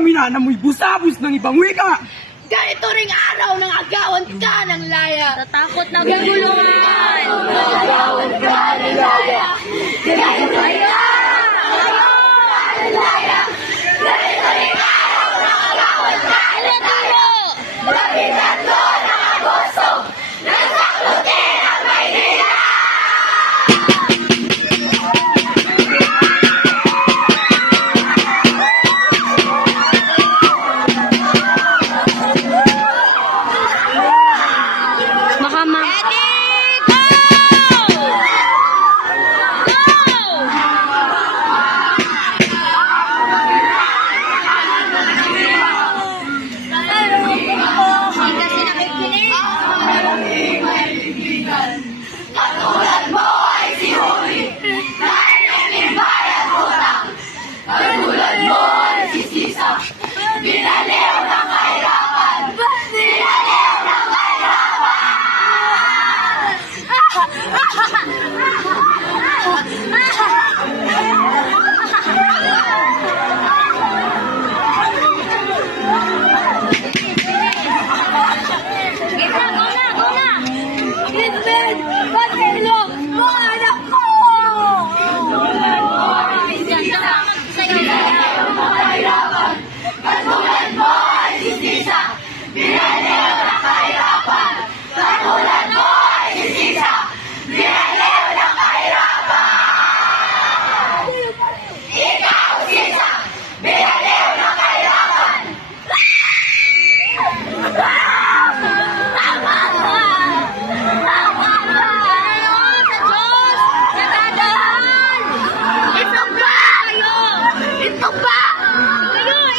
ang minanamoy busabos ng ibang wika. Ganito ring araw ng agawan ka ng laya. Tatakot na gagulungan. Agawan ka ng laya. Ganito ring araw ng laya. Ganito ring araw ng agawan ka ng laya. Labintatlo ng Agosto, nasaklutin ang Maynila! Katulad mo ay si Huli, dahil naglimbayan utang. Katulad mo ay si Sisa, binaliw ng kahirapan. Binaliw ng kahirapan! Gitbin! Patilog! Mga anak ko! Katulad mo ay si Sisa, binaliw ng kahirapan. Katulad mo ay si Sisa, binaliw ng kahirapan. Katulad mo ay si Sisa, binaliw ng kahirapan. Ikaw, Sisa, binaliw ng kahirapan. Tama ba? Tama ba? Sa Diyos! Nadadaan! Ito ba? Ito ba?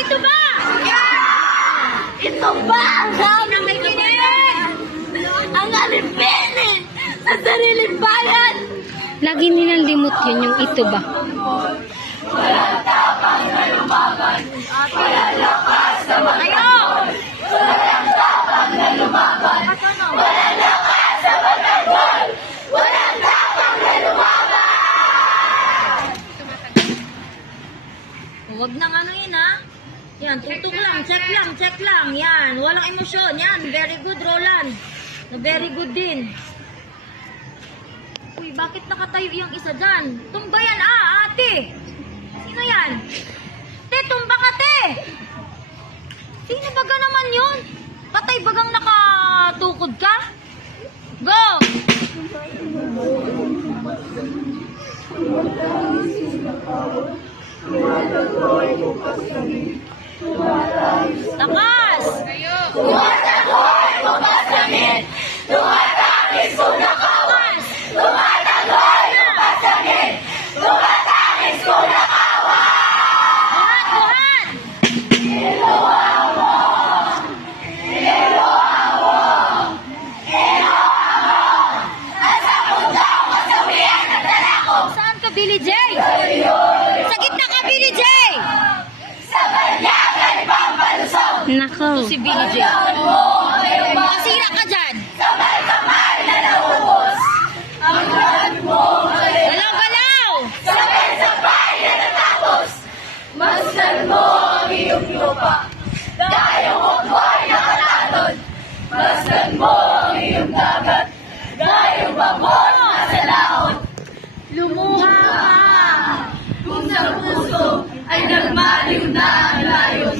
Ito ba? Ito ba ang aming nakikinig? Ang alipinin sa sariling bayan! Lagi nilang limot yun, yung ito ba? Walang tapang na lumaban, walang lakas na magtanggol. Walang tapang na lumaban, walang lakas na magtanggol. Walang tapang na lumaban! Huwag nang ano yun, ha? Yan, tutok lang, check lang. Yan, walang emosyon. Yan, very good, Roland. Very good din. Uy, bakit nakatayo yung isa dyan? Tumba yan, ate. Sino yan? Te, tumba ka, te. Sino baga naman yun? Patay bagang nakatukod ka? Go! Takas! Tumatagoy mo pasangin, tumatangis ko na kawas. Tumatagoy mo pasangin, tumatangis ko na kawas. Buhat! Iluwa mo! Iluwa mo! Iluwa mo! Nasa pundang masawian ng talakot. Saan ka, Billy J? Sa gitna ka, Billy J! Sa banyagan pampalusog. Nako. Ito si Billy J. Masira ka dyan. Kamay-kamay na naubos. Ang lahat mo ay Galaw-galaw! sabay-sabay na natapos. Masdan mo ang iyong lupa. Gayong ukboy na katatod. Masdan mo ang iyong dagat. Gayong bamon na sa laot. Lumuha ka! Kung sa puso ay nagmaliw na ang layon.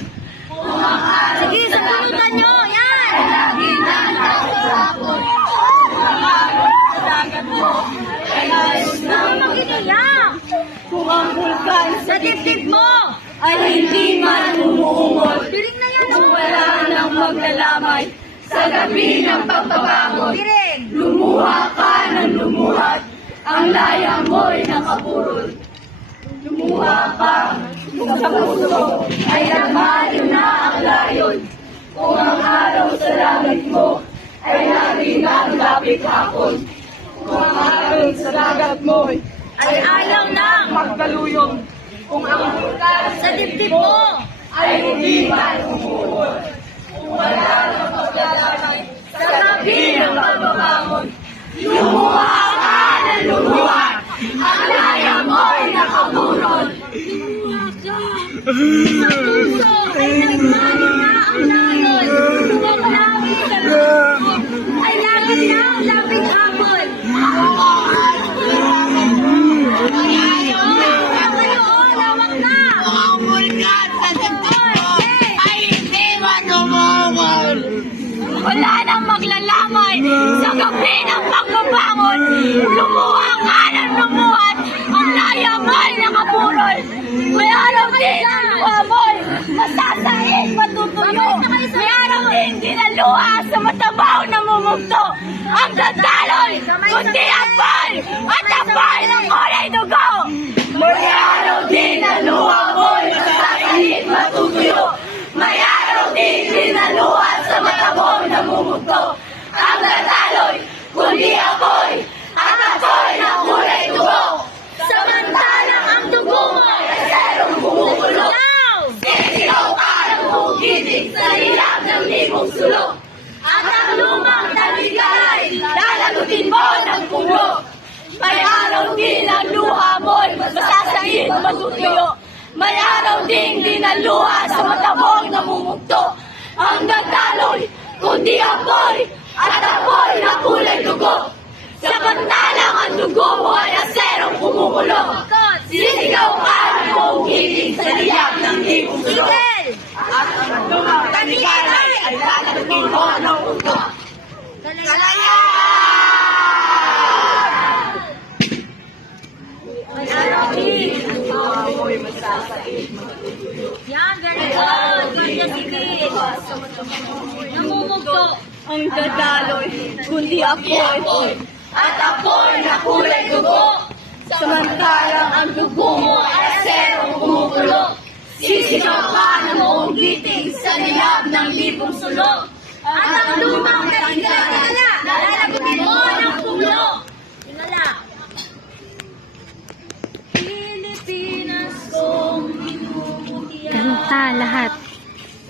Kung ang araw Sige, sa punutan nyo! Yan! ay lagi na nakatapon. Kung ang araw sa dagat mo ay ayos na Huwag maginiyak! kung ang bulkan Sa dibdib mo! ay hindi man umuungol. Piling na yan, Kung oh! wala nang maglalamay sa gabi ng pagbabangon. Piling! Lumuha ka ng lumuhat, ang laya mo'y nakapurol. Lumuha ka, kung sa puso ay nagmaliw na ang layon. Kung ang araw sa langit mo ay lagi ng lapit hapon. Kung ang araw sa dagat mo Ay ayaw na! magkaluyong. Kung ang bulkan Sa dibdib mo! ay hindi man umuul. Kung wala nang paglalanay sa gabi ng pagbabangon, lumuha ka na lumuha, ang laya mo'y nakaburol. Lumuha ka! Sa puso ay araw din ang luha mo'y masasain, matutuyo. May araw din dinaluha sa matabaw na mumugto. Ang dadaloy, kundi apoy, at apoy ng kulay dugo. May araw din ang luha mo'y masasain, matutuyo. May araw din dinaluha sa matabaw na mumugto. Ang dadaloy, kundi apoy, at apoy ng kulay dugo. Samantalang ang dugo mo ay aserong bumubulo. Sisigaw ka ng hugitig sa hilap ng libong sulok. At ang lumang taligay, lalagutin mo ng pulo. May araw din ang luha mo'y masasain, matutuyo. May araw din dinaluha sa matabong namumugto. Ang nagdaloy, kundi apoy, at apoy na kulay dugo. Samantalang ang dugo mo ay aserong bumubulo. Sisigaw ka ng hugitig sa hilap ng libong sulok. At ang lumang taligay ay lalagutin mo ng pulo. Kalaya! Yan, very good. Ganyan sige. Namumugto. Ang dadaloy, kundi apoy, at apoy na kulay dugo. Samantalang ang dugo mo ay aserong bumubulo. Sisigaw ka ng hugitig sa lihab ng libong sulok. At ang lumang taligay, lalagutin mo ng pulo. Tingala. Pilipinas kong binubutihan. Kanta lahat.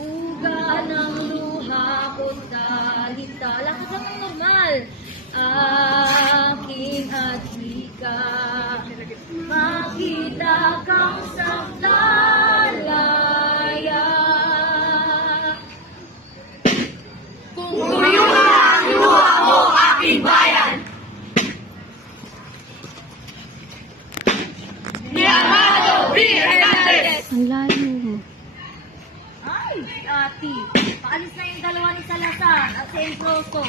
Uga ng luha ko't dalita. Lakas lang ng normal. Aking adhika. Makita kang saklalaya. Kung tuyo na ang luha mo, aking bayan. Ni Amado B. Hernandez. Ang layo mo. Ay, ati. Paalis na yung dalawa ni Salazar at Saint Rosso.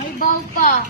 May baw pa.